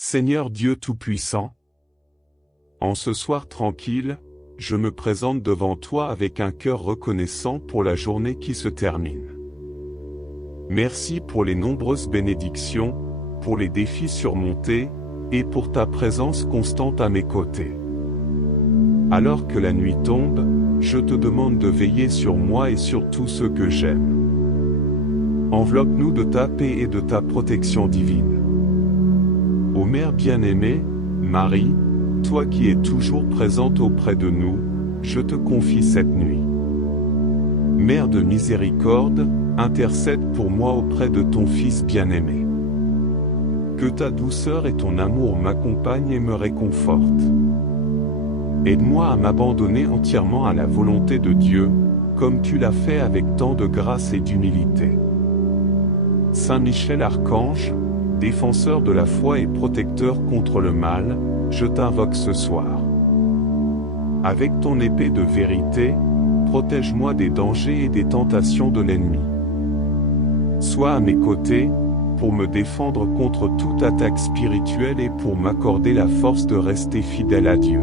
Seigneur Dieu Tout-Puissant, en ce soir tranquille, je me présente devant toi avec un cœur reconnaissant pour la journée qui se termine. Merci pour les nombreuses bénédictions, pour les défis surmontés, et pour ta présence constante à mes côtés. Alors que la nuit tombe, je te demande de veiller sur moi et sur tous ceux que j'aime. Enveloppe-nous de ta paix et de ta protection divine. Ô Mère bien-aimée, Marie, toi qui es toujours présente auprès de nous, je te confie cette nuit. Mère de miséricorde, intercède pour moi auprès de ton Fils bien-aimé. Que ta douceur et ton amour m'accompagnent et me réconfortent. Aide-moi à m'abandonner entièrement à la volonté de Dieu, comme tu l'as fait avec tant de grâce et d'humilité. Saint Michel Archange, défenseur de la foi et protecteur contre le mal, je t'invoque ce soir. Avec ton épée de vérité, protège-moi des dangers et des tentations de l'ennemi. Sois à mes côtés, pour me défendre contre toute attaque spirituelle et pour m'accorder la force de rester fidèle à Dieu.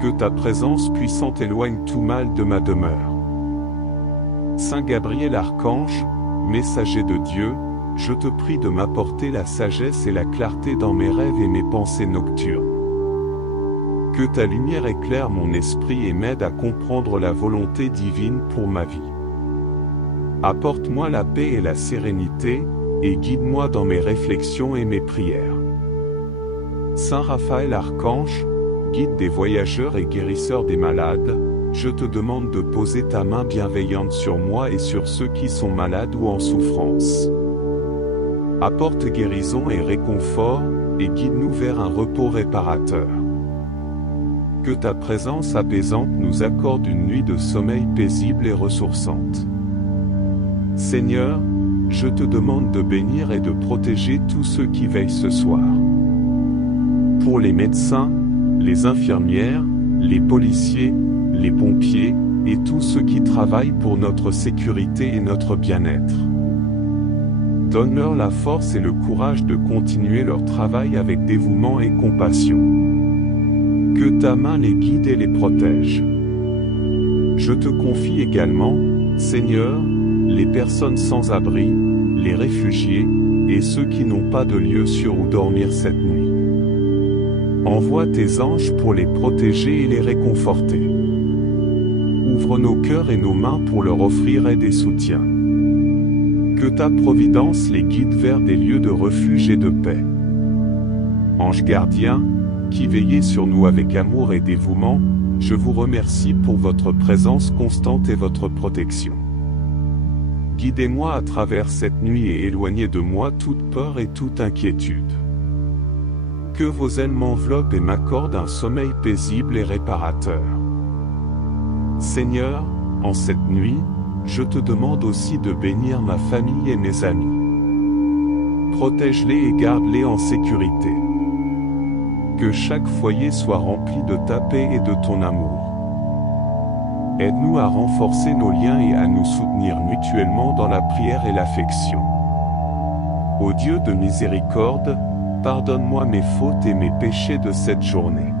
Que ta présence puissante éloigne tout mal de ma demeure. Saint Gabriel Archange, messager de Dieu, je te prie de m'apporter la sagesse et la clarté dans mes rêves et mes pensées nocturnes. Que ta lumière éclaire mon esprit et m'aide à comprendre la volonté divine pour ma vie. Apporte-moi la paix et la sérénité, et guide-moi dans mes réflexions et mes prières. Saint Raphaël Archange, guide des voyageurs et guérisseur des malades, je te demande de poser ta main bienveillante sur moi et sur ceux qui sont malades ou en souffrance. Apporte guérison et réconfort, et guide-nous vers un repos réparateur. Que ta présence apaisante nous accorde une nuit de sommeil paisible et ressourçante. Seigneur, je te demande de bénir et de protéger tous ceux qui veillent ce soir. Pour les médecins, les infirmières, les policiers, les pompiers, et tous ceux qui travaillent pour notre sécurité et notre bien-être. Donne-leur la force et le courage de continuer leur travail avec dévouement et compassion. Que ta main les guide et les protège. Je te confie également, Seigneur, les personnes sans abri, les réfugiés, et ceux qui n'ont pas de lieu sûr où dormir cette nuit. Envoie tes anges pour les protéger et les réconforter. Ouvre nos cœurs et nos mains pour leur offrir aide et soutien. Que ta providence les guide vers des lieux de refuge et de paix. Ange gardien, qui veillez sur nous avec amour et dévouement, je vous remercie pour votre présence constante et votre protection. Guidez-moi à travers cette nuit et éloignez de moi toute peur et toute inquiétude. Que vos ailes m'enveloppent et m'accordent un sommeil paisible et réparateur. Seigneur, en cette nuit, je te demande aussi de bénir ma famille et mes amis. Protège-les et garde-les en sécurité. Que chaque foyer soit rempli de ta paix et de ton amour. Aide-nous à renforcer nos liens et à nous soutenir mutuellement dans la prière et l'affection. Ô Dieu de miséricorde, pardonne-moi mes fautes et mes péchés de cette journée.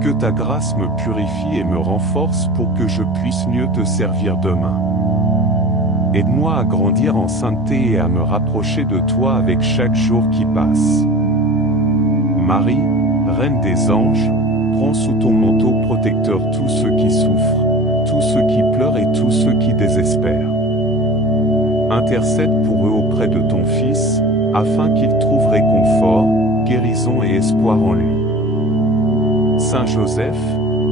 Que ta grâce me purifie et me renforce pour que je puisse mieux te servir demain. Aide-moi à grandir en sainteté et à me rapprocher de toi avec chaque jour qui passe. Marie, Reine des anges, prends sous ton manteau protecteur tous ceux qui souffrent, tous ceux qui pleurent et tous ceux qui désespèrent. Intercède pour eux auprès de ton Fils, afin qu'ils trouvent réconfort, guérison et espoir en lui. Saint Joseph,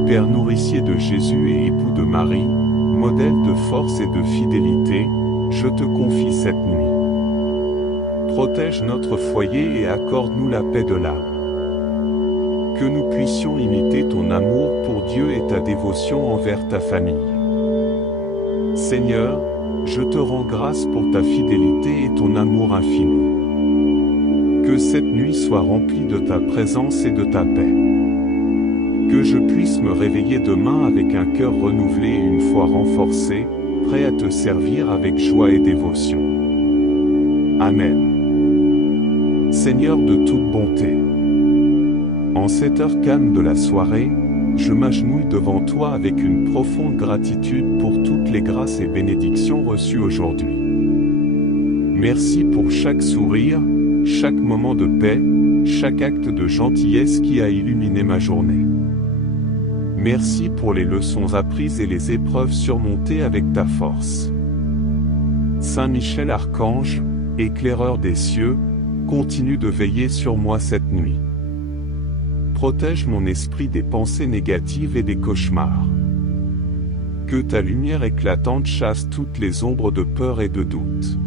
Père nourricier de Jésus et époux de Marie, modèle de force et de fidélité, je te confie cette nuit. Protège notre foyer et accorde-nous la paix de l'âme. Que nous puissions imiter ton amour pour Dieu et ta dévotion envers ta famille. Seigneur, je te rends grâce pour ta fidélité et ton amour infini. Que cette nuit soit remplie de ta présence et de ta paix. Que je puisse me réveiller demain avec un cœur renouvelé et une foi renforcée, prêt à te servir avec joie et dévotion. Amen. Seigneur de toute bonté. En cette heure calme de la soirée, je m'agenouille devant toi avec une profonde gratitude pour toutes les grâces et bénédictions reçues aujourd'hui. Merci pour chaque sourire, chaque moment de paix, chaque acte de gentillesse qui a illuminé ma journée. Merci pour les leçons apprises et les épreuves surmontées avec ta force. Saint Michel Archange, éclaireur des cieux, continue de veiller sur moi cette nuit. Protège mon esprit des pensées négatives et des cauchemars. Que ta lumière éclatante chasse toutes les ombres de peur et de doute.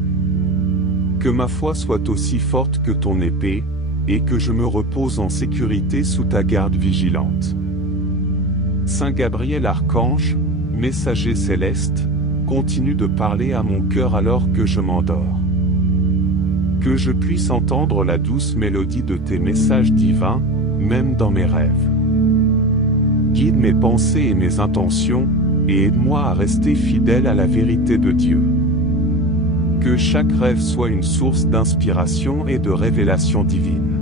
Que ma foi soit aussi forte que ton épée, et que je me repose en sécurité sous ta garde vigilante. Saint Gabriel Archange, messager céleste, continue de parler à mon cœur alors que je m'endors. Que je puisse entendre la douce mélodie de tes messages divins, même dans mes rêves. Guide mes pensées et mes intentions, et aide-moi à rester fidèle à la vérité de Dieu. Que chaque rêve soit une source d'inspiration et de révélation divine.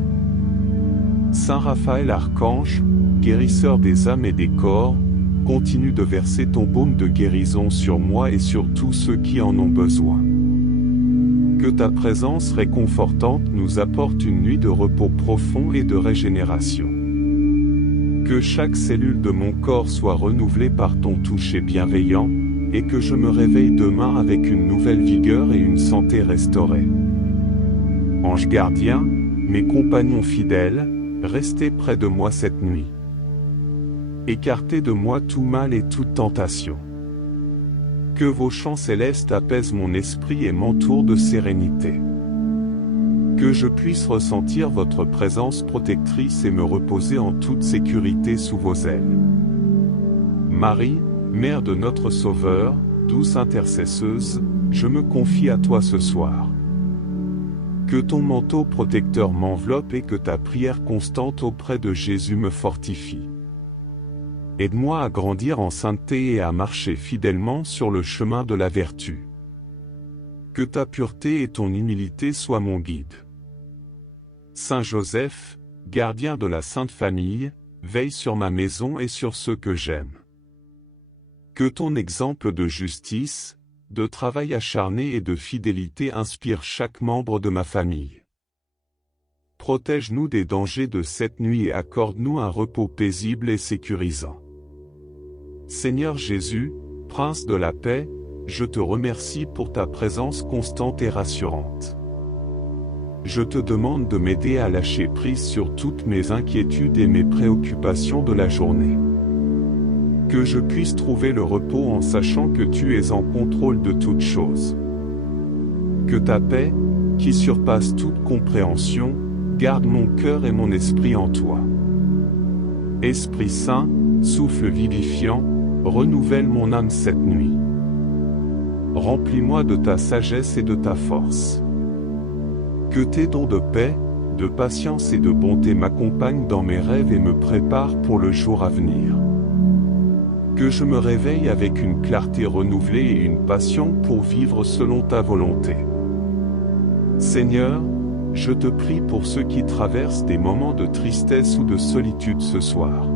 Saint Raphaël Archange, guérisseur des âmes et des corps, continue de verser ton baume de guérison sur moi et sur tous ceux qui en ont besoin. Que ta présence réconfortante nous apporte une nuit de repos profond et de régénération. Que chaque cellule de mon corps soit renouvelée par ton toucher bienveillant, et que je me réveille demain avec une nouvelle vigueur et une santé restaurée. Ange gardien, mes compagnons fidèles, restez près de moi cette nuit. Écartez de moi tout mal et toute tentation. Que vos chants célestes apaisent mon esprit et m'entourent de sérénité. Que je puisse ressentir votre présence protectrice et me reposer en toute sécurité sous vos ailes. Marie, Mère de notre Sauveur, douce intercesseuse, je me confie à toi ce soir. Que ton manteau protecteur m'enveloppe et que ta prière constante auprès de Jésus me fortifie. Aide-moi à grandir en sainteté et à marcher fidèlement sur le chemin de la vertu. Que ta pureté et ton humilité soient mon guide. Saint Joseph, gardien de la Sainte Famille, veille sur ma maison et sur ceux que j'aime. Que ton exemple de justice, de travail acharné et de fidélité inspire chaque membre de ma famille. Protège-nous des dangers de cette nuit et accorde-nous un repos paisible et sécurisant. Seigneur Jésus, Prince de la paix, je te remercie pour ta présence constante et rassurante. Je te demande de m'aider à lâcher prise sur toutes mes inquiétudes et mes préoccupations de la journée. Que je puisse trouver le repos en sachant que tu es en contrôle de toutes choses. Que ta paix, qui surpasse toute compréhension, garde mon cœur et mon esprit en toi. Esprit Saint, souffle vivifiant, renouvelle mon âme cette nuit. Remplis-moi de ta sagesse et de ta force. Que tes dons de paix, de patience et de bonté m'accompagnent dans mes rêves et me préparent pour le jour à venir. Que je me réveille avec une clarté renouvelée et une passion pour vivre selon ta volonté. Seigneur, je te prie pour ceux qui traversent des moments de tristesse ou de solitude ce soir.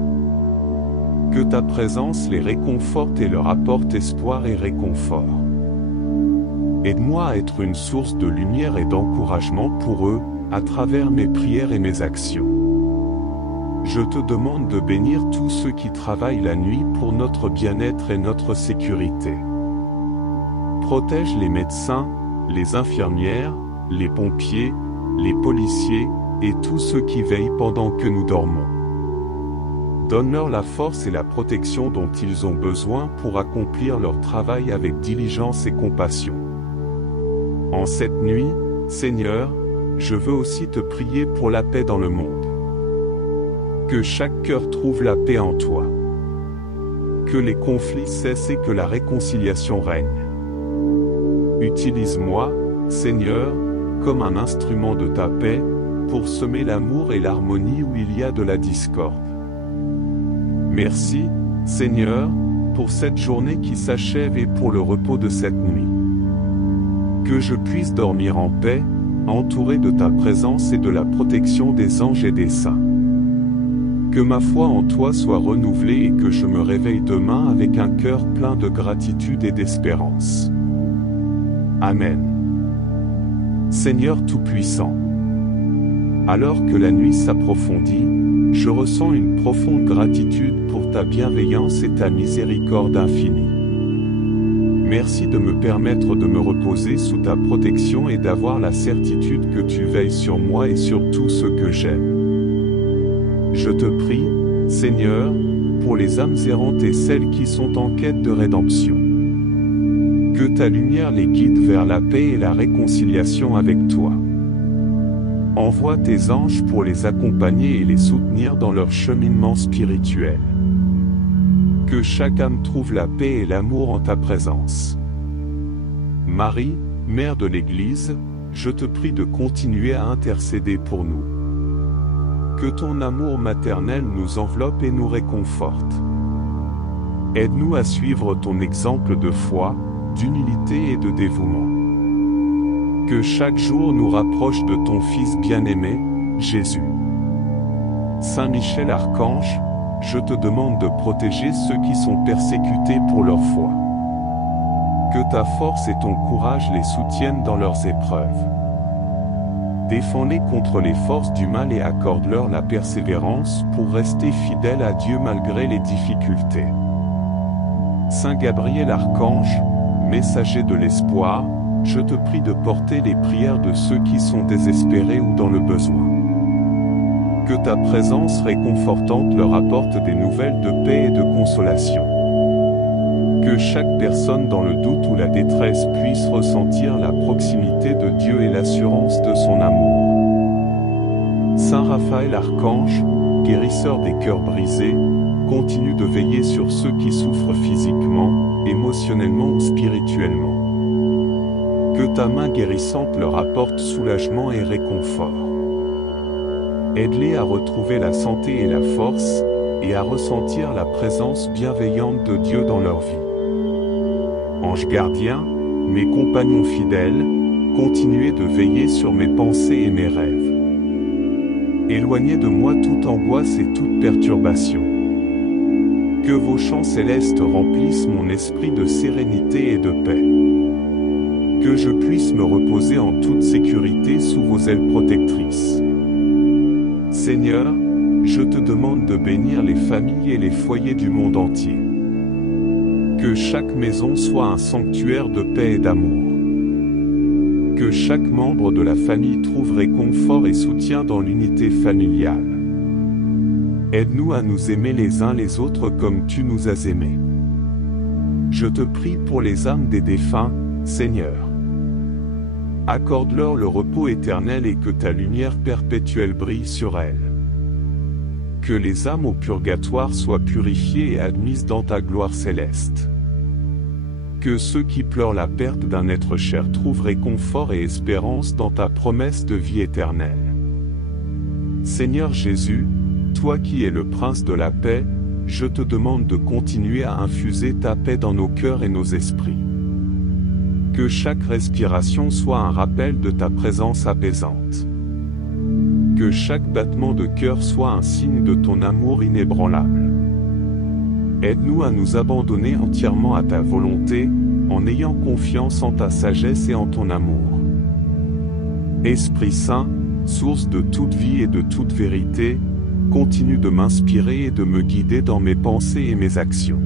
Que ta présence les réconforte et leur apporte espoir et réconfort. Aide-moi à être une source de lumière et d'encouragement pour eux, à travers mes prières et mes actions. Je te demande de bénir tous ceux qui travaillent la nuit pour notre bien-être et notre sécurité. Protège les médecins, les infirmières, les pompiers, les policiers, et tous ceux qui veillent pendant que nous dormons. Donne-leur la force et la protection dont ils ont besoin pour accomplir leur travail avec diligence et compassion. En cette nuit, Seigneur, je veux aussi te prier pour la paix dans le monde. Que chaque cœur trouve la paix en toi. Que les conflits cessent et que la réconciliation règne. Utilise-moi, Seigneur, comme un instrument de ta paix, pour semer l'amour et l'harmonie où il y a de la discorde. Merci, Seigneur, pour cette journée qui s'achève et pour le repos de cette nuit. Que je puisse dormir en paix, entouré de ta présence et de la protection des anges et des saints. Que ma foi en toi soit renouvelée et que je me réveille demain avec un cœur plein de gratitude et d'espérance. Amen. Seigneur Tout-Puissant, alors que la nuit s'approfondit, je ressens une profonde gratitude pour ta bienveillance et ta miséricorde infinie. Merci de me permettre de me reposer sous ta protection et d'avoir la certitude que tu veilles sur moi et sur tout ce que j'aime. Je te prie, Seigneur, pour les âmes errantes et celles qui sont en quête de rédemption. Que ta lumière les guide vers la paix et la réconciliation avec toi. Envoie tes anges pour les accompagner et les soutenir dans leur cheminement spirituel. Que chaque âme trouve la paix et l'amour en ta présence. Marie, Mère de l'Église, je te prie de continuer à intercéder pour nous. Que ton amour maternel nous enveloppe et nous réconforte. Aide-nous à suivre ton exemple de foi, d'humilité et de dévouement. Que chaque jour nous rapproche de ton Fils bien-aimé, Jésus. Saint Michel Archange, je te demande de protéger ceux qui sont persécutés pour leur foi. Que ta force et ton courage les soutiennent dans leurs épreuves. Défends-les contre les forces du mal et accorde-leur la persévérance pour rester fidèles à Dieu malgré les difficultés. Saint Gabriel Archange, messager de l'espoir, je te prie de porter les prières de ceux qui sont désespérés ou dans le besoin. Que ta présence réconfortante leur apporte des nouvelles de paix et de consolation. Que chaque personne dans le doute ou la détresse puisse ressentir la proximité de Dieu et l'assurance de son amour. Saint Raphaël Archange, guérisseur des cœurs brisés, continue de veiller sur ceux qui souffrent physiquement, émotionnellement ou spirituellement. Que ta main guérissante leur apporte soulagement et réconfort. Aide-les à retrouver la santé et la force, et à ressentir la présence bienveillante de Dieu dans leur vie. Anges gardiens, mes compagnons fidèles, continuez de veiller sur mes pensées et mes rêves. Éloignez de moi toute angoisse et toute perturbation. Que vos chants célestes remplissent mon esprit de sérénité et de paix. Que je puisse me reposer en toute sécurité sous vos ailes protectrices. Seigneur, je te demande de bénir les familles et les foyers du monde entier. Que chaque maison soit un sanctuaire de paix et d'amour. Que chaque membre de la famille trouve réconfort et soutien dans l'unité familiale. Aide-nous à nous aimer les uns les autres comme tu nous as aimés. Je te prie pour les âmes des défunts, Seigneur. Accorde-leur le repos éternel et que ta lumière perpétuelle brille sur elles. Que les âmes au purgatoire soient purifiées et admises dans ta gloire céleste. Que ceux qui pleurent la perte d'un être cher trouvent réconfort et espérance dans ta promesse de vie éternelle. Seigneur Jésus, toi qui es le Prince de la paix, je te demande de continuer à infuser ta paix dans nos cœurs et nos esprits. Que chaque respiration soit un rappel de ta présence apaisante. Que chaque battement de cœur soit un signe de ton amour inébranlable. Aide-nous à nous abandonner entièrement à ta volonté, en ayant confiance en ta sagesse et en ton amour. Esprit Saint, source de toute vie et de toute vérité, continue de m'inspirer et de me guider dans mes pensées et mes actions.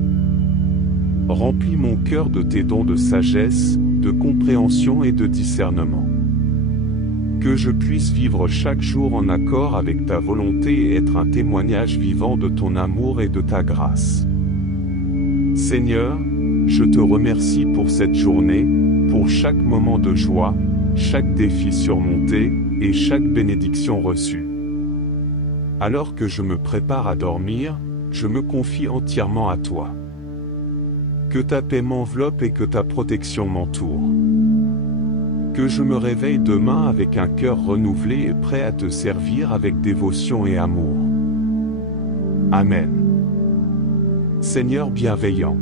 Remplis mon cœur de tes dons de sagesse, de compréhension et de discernement. Que je puisse vivre chaque jour en accord avec ta volonté et être un témoignage vivant de ton amour et de ta grâce. Seigneur, je te remercie pour cette journée, pour chaque moment de joie, chaque défi surmonté et chaque bénédiction reçue. Alors que je me prépare à dormir, je me confie entièrement à toi. Que ta paix m'enveloppe et que ta protection m'entoure. Que je me réveille demain avec un cœur renouvelé et prêt à te servir avec dévotion et amour. Amen. Seigneur bienveillant,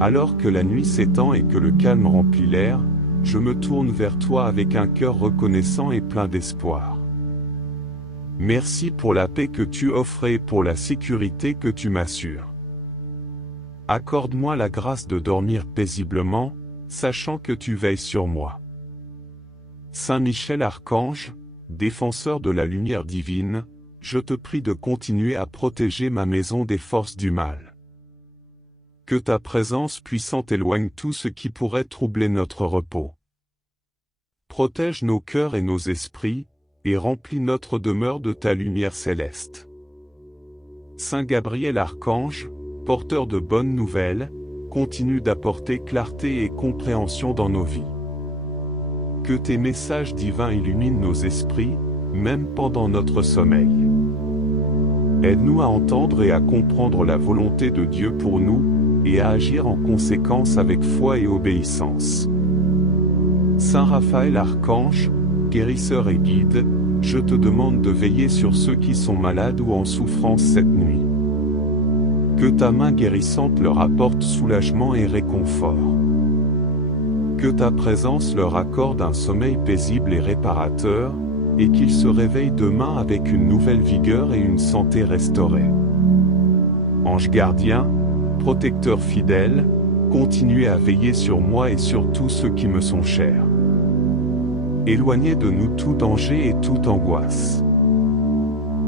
alors que la nuit s'étend et que le calme remplit l'air, je me tourne vers toi avec un cœur reconnaissant et plein d'espoir. Merci pour la paix que tu offres et pour la sécurité que tu m'assures. Accorde-moi la grâce de dormir paisiblement, sachant que tu veilles sur moi. Saint Michel Archange, défenseur de la lumière divine, je te prie de continuer à protéger ma maison des forces du mal. Que ta présence puissante éloigne tout ce qui pourrait troubler notre repos. Protège nos cœurs et nos esprits, et remplis notre demeure de ta lumière céleste. Saint Gabriel Archange, porteur de bonnes nouvelles, continue d'apporter clarté et compréhension dans nos vies. Que tes messages divins illuminent nos esprits, même pendant notre sommeil. Aide-nous à entendre et à comprendre la volonté de Dieu pour nous, et à agir en conséquence avec foi et obéissance. Saint Raphaël Archange, guérisseur et guide, je te demande de veiller sur ceux qui sont malades ou en souffrance cette nuit. Que ta main guérissante leur apporte soulagement et réconfort. Que ta présence leur accorde un sommeil paisible et réparateur, et qu'ils se réveillent demain avec une nouvelle vigueur et une santé restaurée. Ange gardien, protecteur fidèle, continuez à veiller sur moi et sur tous ceux qui me sont chers. Éloignez de nous tout danger et toute angoisse.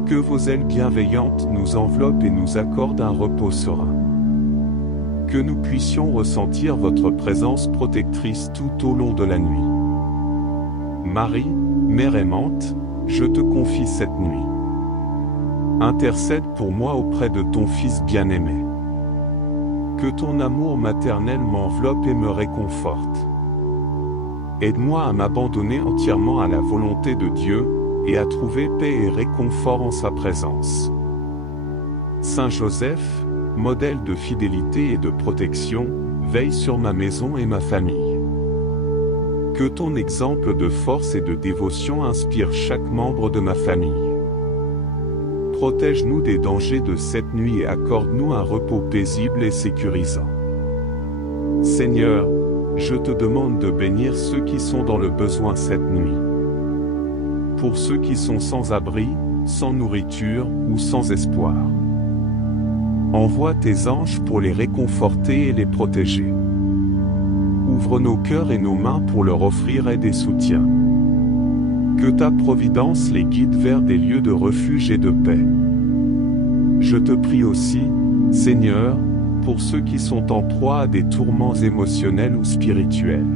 Que vos ailes bienveillantes nous enveloppent et nous accordent un repos serein. Que nous puissions ressentir votre présence protectrice tout au long de la nuit. Marie, Mère aimante, je te confie cette nuit. Intercède pour moi auprès de ton Fils bien-aimé. Que ton amour maternel m'enveloppe et me réconforte. Aide-moi à m'abandonner entièrement à la volonté de Dieu, et à trouver paix et réconfort en sa présence. Saint Joseph, modèle de fidélité et de protection, veille sur ma maison et ma famille. Que ton exemple de force et de dévotion inspire chaque membre de ma famille. Protège-nous des dangers de cette nuit et accorde-nous un repos paisible et sécurisant. Seigneur, je te demande de bénir ceux qui sont dans le besoin cette nuit. Pour ceux qui sont sans abri, sans nourriture ou sans espoir. Envoie tes anges pour les réconforter et les protéger. Ouvre nos cœurs et nos mains pour leur offrir aide et soutien. Que ta providence les guide vers des lieux de refuge et de paix. Je te prie aussi, Seigneur, pour ceux qui sont en proie à des tourments émotionnels ou spirituels.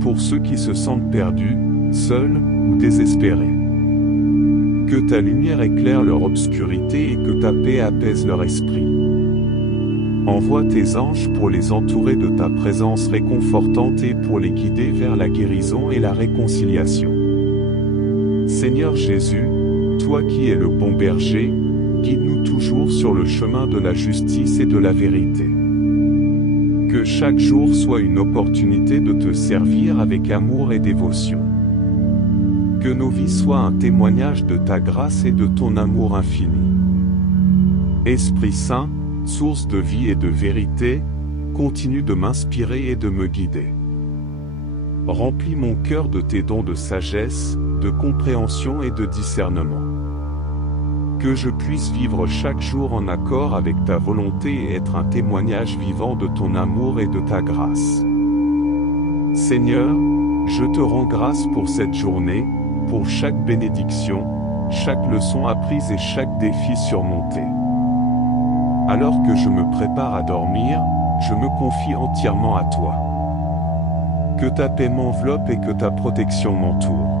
Pour ceux qui se sentent perdus, seuls ou désespérés. Que ta lumière éclaire leur obscurité et que ta paix apaise leur esprit. Envoie tes anges pour les entourer de ta présence réconfortante et pour les guider vers la guérison et la réconciliation. Seigneur Jésus, toi qui es le bon berger, guide-nous toujours sur le chemin de la justice et de la vérité. Que chaque jour soit une opportunité de te servir avec amour et dévotion. Que nos vies soient un témoignage de ta grâce et de ton amour infini. Esprit Saint, source de vie et de vérité, continue de m'inspirer et de me guider. Remplis mon cœur de tes dons de sagesse, de compréhension et de discernement. Que je puisse vivre chaque jour en accord avec ta volonté et être un témoignage vivant de ton amour et de ta grâce. Seigneur, je te rends grâce pour cette journée, pour chaque bénédiction, chaque leçon apprise et chaque défi surmonté. Alors que je me prépare à dormir, je me confie entièrement à toi. Que ta paix m'enveloppe et que ta protection m'entoure.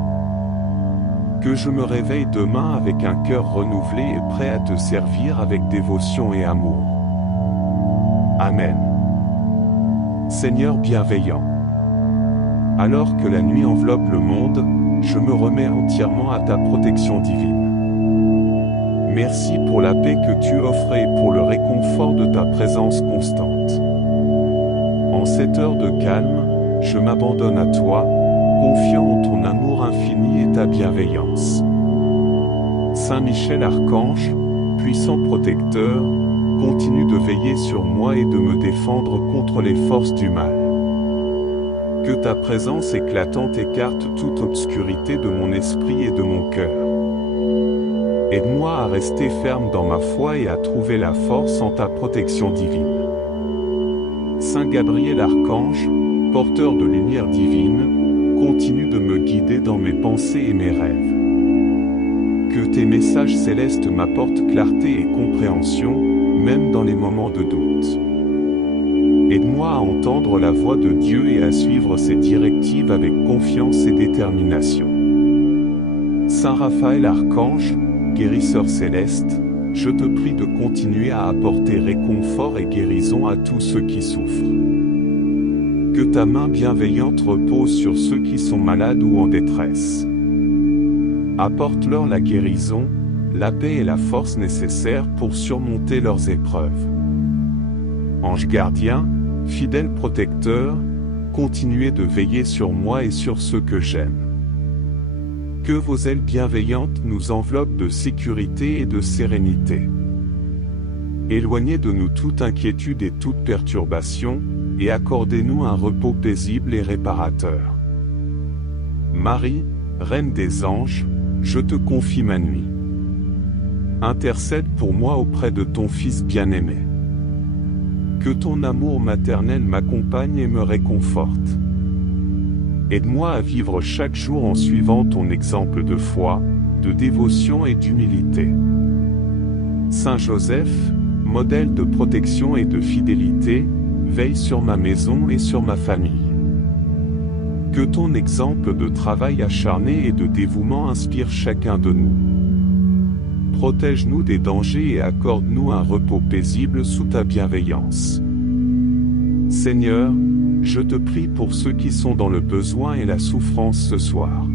Que je me réveille demain avec un cœur renouvelé et prêt à te servir avec dévotion et amour. Amen. Seigneur bienveillant, alors que la nuit enveloppe le monde, je me remets entièrement à ta protection divine. Merci pour la paix que tu offres et pour le réconfort de ta présence constante. En cette heure de calme, je m'abandonne à toi, confiant en ton amour infini et ta bienveillance. Saint Michel Archange, puissant protecteur, continue de veiller sur moi et de me défendre contre les forces du mal. Que ta présence éclatante écarte toute obscurité de mon esprit et de mon cœur. Aide-moi à rester ferme dans ma foi et à trouver la force en ta protection divine. Saint Gabriel Archange, porteur de lumière divine, continue de me guider dans mes pensées et mes rêves. Que tes messages célestes m'apportent clarté et compréhension, même dans les moments de doute. Aide-moi à entendre la voix de Dieu et à suivre ses directives avec confiance et détermination. Saint Raphaël Archange, guérisseur céleste, je te prie de continuer à apporter réconfort et guérison à tous ceux qui souffrent. Que ta main bienveillante repose sur ceux qui sont malades ou en détresse. Apporte-leur la guérison, la paix et la force nécessaires pour surmonter leurs épreuves. Ange gardien, fidèle protecteur, continuez de veiller sur moi et sur ceux que j'aime. Que vos ailes bienveillantes nous enveloppent de sécurité et de sérénité. Éloignez de nous toute inquiétude et toute perturbation, et accordez-nous un repos paisible et réparateur. Marie, Reine des anges, je te confie ma nuit. Intercède pour moi auprès de ton Fils bien-aimé. Que ton amour maternel m'accompagne et me réconforte. Aide-moi à vivre chaque jour en suivant ton exemple de foi, de dévotion et d'humilité. Saint Joseph, modèle de protection et de fidélité, veille sur ma maison et sur ma famille. Que ton exemple de travail acharné et de dévouement inspire chacun de nous. Protège-nous des dangers et accorde-nous un repos paisible sous ta bienveillance. Seigneur, je te prie pour ceux qui sont dans le besoin et la souffrance ce soir.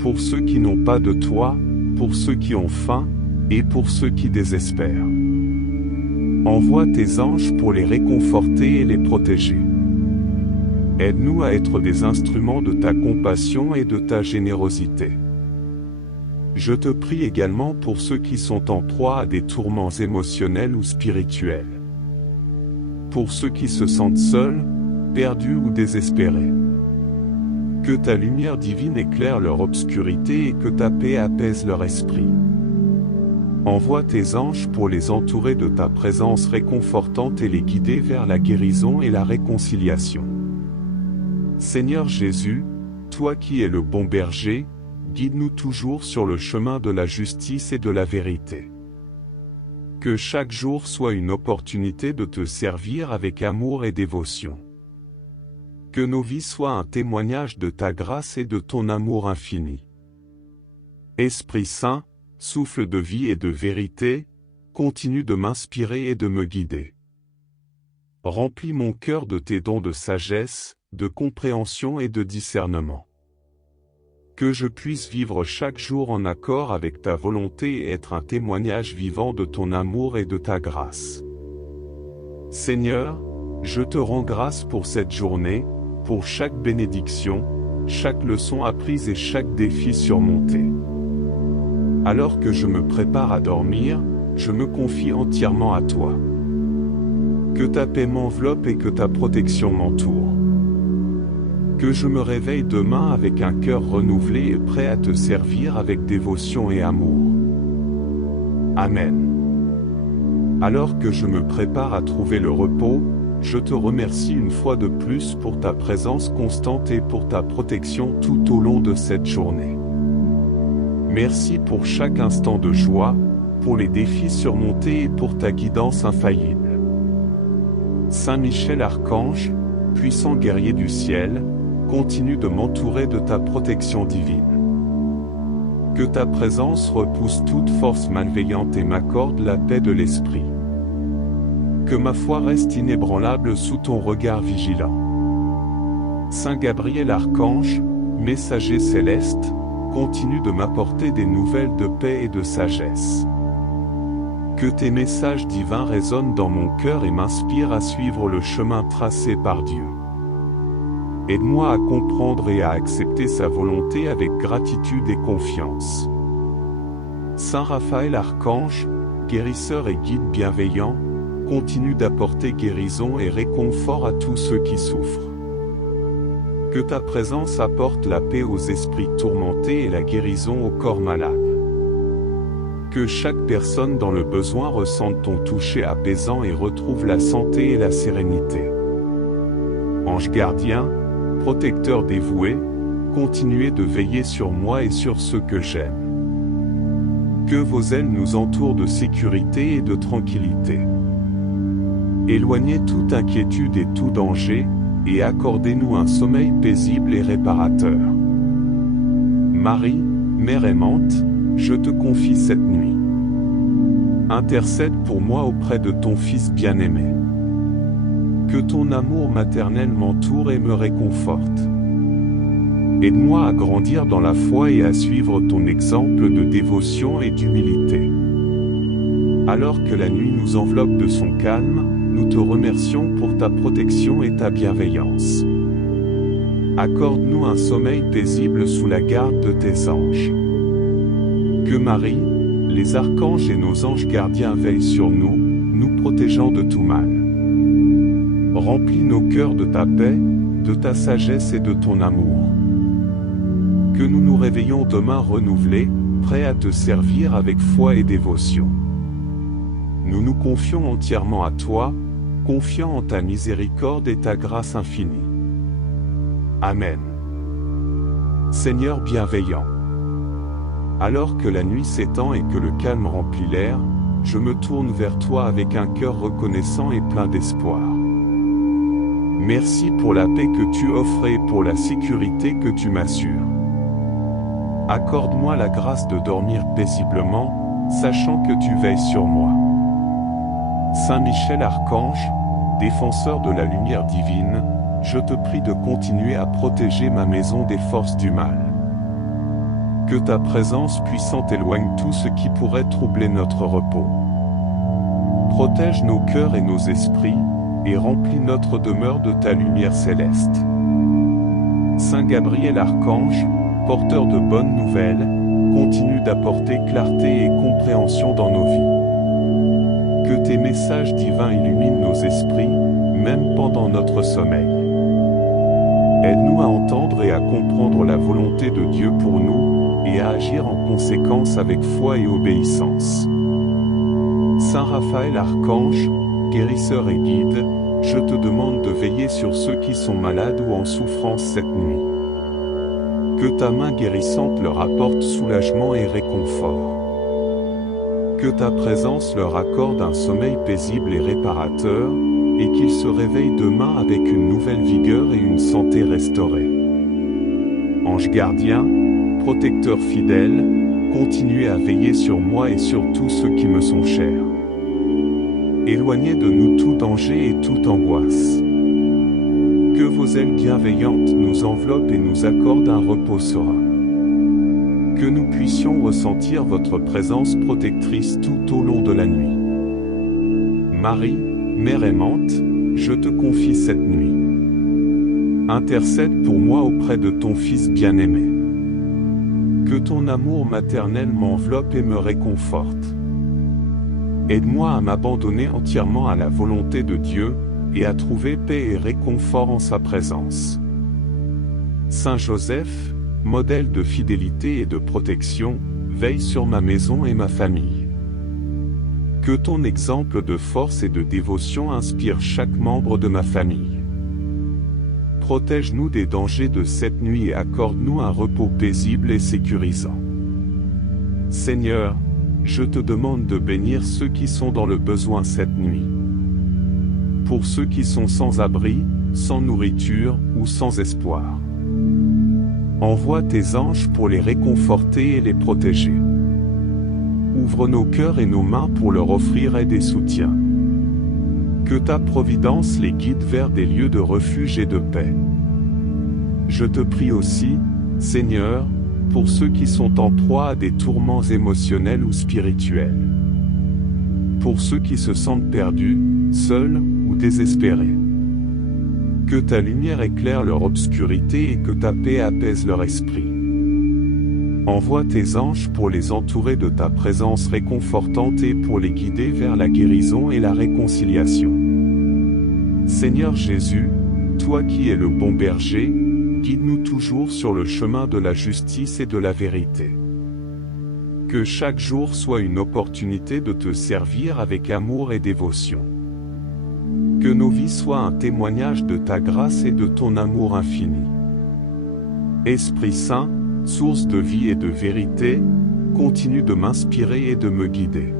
Pour ceux qui n'ont pas de toi, pour ceux qui ont faim, et pour ceux qui désespèrent. Envoie tes anges pour les réconforter et les protéger. Aide-nous à être des instruments de ta compassion et de ta générosité. Je te prie également pour ceux qui sont en proie à des tourments émotionnels ou spirituels. Pour ceux qui se sentent seuls, perdus ou désespérés. Que ta lumière divine éclaire leur obscurité et que ta paix apaise leur esprit. Envoie tes anges pour les entourer de ta présence réconfortante et les guider vers la guérison et la réconciliation. Seigneur Jésus, toi qui es le bon berger, guide-nous toujours sur le chemin de la justice et de la vérité. Que chaque jour soit une opportunité de te servir avec amour et dévotion. Que nos vies soient un témoignage de ta grâce et de ton amour infini. Esprit Saint, souffle de vie et de vérité, continue de m'inspirer et de me guider. Remplis mon cœur de tes dons de sagesse, de compréhension et de discernement. Que je puisse vivre chaque jour en accord avec ta volonté et être un témoignage vivant de ton amour et de ta grâce. Seigneur, je te rends grâce pour cette journée, pour chaque bénédiction, chaque leçon apprise et chaque défi surmonté. Alors que je me prépare à dormir, je me confie entièrement à toi. Que ta paix m'enveloppe et que ta protection m'entoure. Que je me réveille demain avec un cœur renouvelé et prêt à te servir avec dévotion et amour. Amen. Alors que je me prépare à trouver le repos, je te remercie une fois de plus pour ta présence constante et pour ta protection tout au long de cette journée. Merci pour chaque instant de joie, pour les défis surmontés et pour ta guidance infaillible. Saint Michel Archange, puissant guerrier du ciel, continue de m'entourer de ta protection divine. Que ta présence repousse toute force malveillante et m'accorde la paix de l'esprit. Que ma foi reste inébranlable sous ton regard vigilant. Saint Gabriel Archange, messager céleste, continue de m'apporter des nouvelles de paix et de sagesse. Que tes messages divins résonnent dans mon cœur et m'inspirent à suivre le chemin tracé par Dieu. Aide-moi à comprendre et à accepter sa volonté avec gratitude et confiance. Saint Raphaël Archange, guérisseur et guide bienveillant, continue d'apporter guérison et réconfort à tous ceux qui souffrent. Que ta présence apporte la paix aux esprits tourmentés et la guérison aux corps malades. Que chaque personne dans le besoin ressente ton toucher apaisant et retrouve la santé et la sérénité. Ange gardien, protecteur dévoué, continuez de veiller sur moi et sur ceux que j'aime. Que vos ailes nous entourent de sécurité et de tranquillité. Éloignez toute inquiétude et tout danger, et accordez-nous un sommeil paisible et réparateur. Marie, Mère aimante, je te confie cette nuit. Intercède pour moi auprès de ton Fils bien-aimé. Que ton amour maternel m'entoure et me réconforte. Aide-moi à grandir dans la foi et à suivre ton exemple de dévotion et d'humilité. Alors que la nuit nous enveloppe de son calme, nous te remercions pour ta protection et ta bienveillance. Accorde-nous un sommeil paisible sous la garde de tes anges. Que Marie, les archanges et nos anges gardiens veillent sur nous, nous protégeant de tout mal. Remplis nos cœurs de ta paix, de ta sagesse et de ton amour. Que nous nous réveillons demain renouvelés, prêts à te servir avec foi et dévotion. Nous nous confions entièrement à toi, confiants en ta miséricorde et ta grâce infinie. Amen. Seigneur bienveillant, alors que la nuit s'étend et que le calme remplit l'air, je me tourne vers toi avec un cœur reconnaissant et plein d'espoir. Merci pour la paix que tu offres et pour la sécurité que tu m'assures. Accorde-moi la grâce de dormir paisiblement, sachant que tu veilles sur moi. Saint Michel Archange, défenseur de la lumière divine, je te prie de continuer à protéger ma maison des forces du mal. Que ta présence puissante éloigne tout ce qui pourrait troubler notre repos. Protège nos cœurs et nos esprits, et remplis notre demeure de ta lumière céleste. Saint Gabriel Archange, porteur de bonnes nouvelles, continue d'apporter clarté et compréhension dans nos vies. Que tes messages divins illuminent nos esprits, même pendant notre sommeil. Aide-nous à entendre et à comprendre la volonté de Dieu pour nous, et à agir en conséquence avec foi et obéissance. Saint Raphaël Archange, guérisseur et guide, je te demande de veiller sur ceux qui sont malades ou en souffrance cette nuit. Que ta main guérissante leur apporte soulagement et réconfort. Que ta présence leur accorde un sommeil paisible et réparateur, et qu'ils se réveillent demain avec une nouvelle vigueur et une santé restaurée. Ange gardien, protecteur fidèle, continuez à veiller sur moi et sur tous ceux qui me sont chers. Éloignez de nous tout danger et toute angoisse. Que vos ailes bienveillantes nous enveloppent et nous accordent un repos serein. Que nous puissions ressentir votre présence protectrice tout au long de la nuit. Marie, Mère aimante, je te confie cette nuit. Intercède pour moi auprès de ton Fils bien-aimé. Que ton amour maternel m'enveloppe et me réconforte. Aide-moi à m'abandonner entièrement à la volonté de Dieu, et à trouver paix et réconfort en sa présence. Saint Joseph, modèle de fidélité et de protection, veille sur ma maison et ma famille. Que ton exemple de force et de dévotion inspire chaque membre de ma famille. Protège-nous des dangers de cette nuit et accorde-nous un repos paisible et sécurisant. Seigneur, je te demande de bénir ceux qui sont dans le besoin cette nuit. Pour ceux qui sont sans abri, sans nourriture ou sans espoir. Envoie tes anges pour les réconforter et les protéger. Ouvre nos cœurs et nos mains pour leur offrir aide et soutien. Que ta providence les guide vers des lieux de refuge et de paix. Je te prie aussi, Seigneur, pour ceux qui sont en proie à des tourments émotionnels ou spirituels. Pour ceux qui se sentent perdus, seuls ou désespérés. Que ta lumière éclaire leur obscurité et que ta paix apaise leur esprit. Envoie tes anges pour les entourer de ta présence réconfortante et pour les guider vers la guérison et la réconciliation. Seigneur Jésus, toi qui es le bon berger, guide-nous toujours sur le chemin de la justice et de la vérité. Que chaque jour soit une opportunité de te servir avec amour et dévotion. Que nos vies soient un témoignage de ta grâce et de ton amour infini. Esprit Saint, source de vie et de vérité, continue de m'inspirer et de me guider.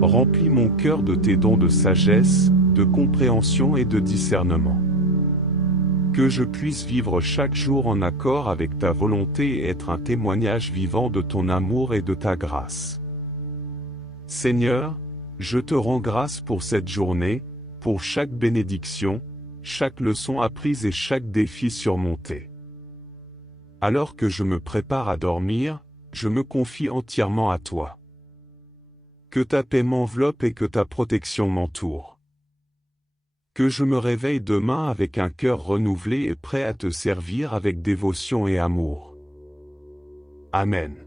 Remplis mon cœur de tes dons de sagesse, de compréhension et de discernement. Que je puisse vivre chaque jour en accord avec ta volonté et être un témoignage vivant de ton amour et de ta grâce. Seigneur, je te rends grâce pour cette journée, pour chaque bénédiction, chaque leçon apprise et chaque défi surmonté. Alors que je me prépare à dormir, je me confie entièrement à toi. Que ta paix m'enveloppe et que ta protection m'entoure. Que je me réveille demain avec un cœur renouvelé et prêt à te servir avec dévotion et amour. Amen.